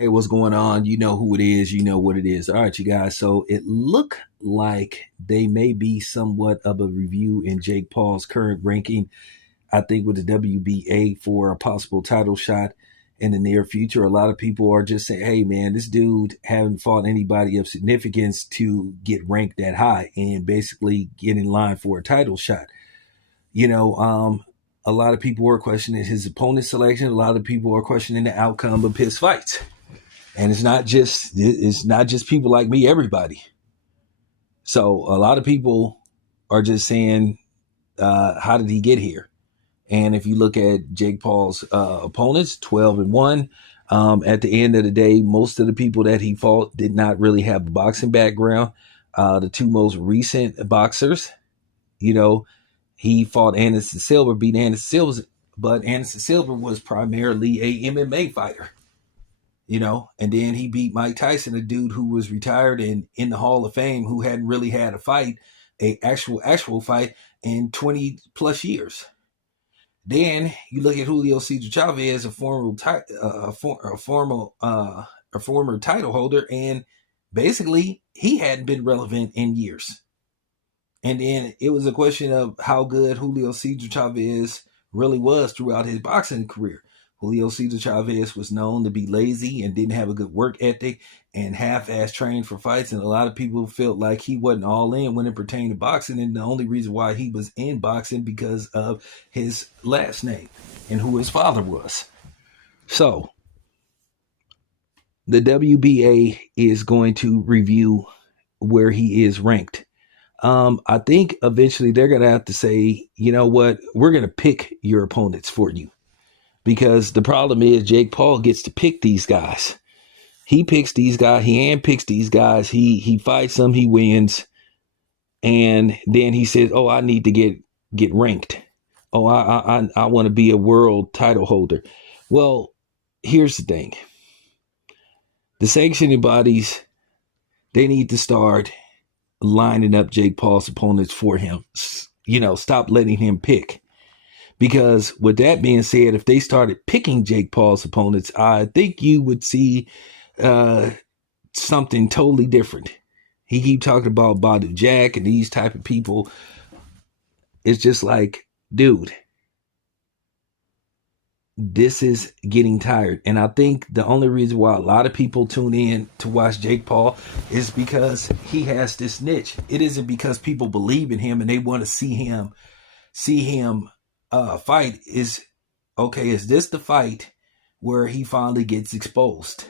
Hey, what's going on? You know who it is. You know what it is. All right, you guys. So it looked like they may be somewhat of a review in Jake Paul's current ranking. I think with the WBA for a possible title shot in the near future, a lot of people are just saying, "Hey, man, this dude haven't fought anybody of significance to get ranked that high and basically get in line for a title shot." You know, a lot of people are questioning his opponent selection. A lot of people are questioning the outcome of his fights. And it's not just people like me, everybody. So a lot of people are just saying, how did he get here? And if you look at Jake Paul's opponents, 12-1. At the end of the day, most of the people that he fought did not really have a boxing background. The two most recent boxers, you know, he fought Anderson Silva, beat Anderson Silva, but Anderson Silva was primarily a MMA fighter. And then he beat Mike Tyson, a dude who was retired and in the Hall of Fame, who hadn't really had a fight, a actual fight in 20 plus years. Then you look at Julio Cesar Chavez, a former title holder, and basically he hadn't been relevant in years. And then it was a question of how good Julio Cesar Chavez really was throughout his boxing career. Julio Cesar Chavez was known to be lazy and didn't have a good work ethic and half-ass trained for fights. And a lot of people felt like he wasn't all in when it pertained to boxing. And the only reason why he was in boxing because of his last name and who his father was. So the WBA is going to review where he is ranked. I think eventually they're going to have to say, you know what, we're going to pick your opponents for you. Because the problem is Jake Paul gets to pick these guys. He picks these guys. He handpicks these guys. He fights them. He wins. And then he says, oh, I need to get ranked. Oh, I want to be a world title holder. Well, here's the thing. The sanctioning bodies, they need to start lining up Jake Paul's opponents for him. Stop letting him pick. Because with that being said, if they started picking Jake Paul's opponents, I think you would see something totally different. He keep talking about Badu Jack and these type of people. It's just like, dude, this is getting tired. And I think the only reason why a lot of people tune in to watch Jake Paul is because he has this niche. It isn't because people believe in him and they want to see him fight. Is this the fight where he finally gets exposed?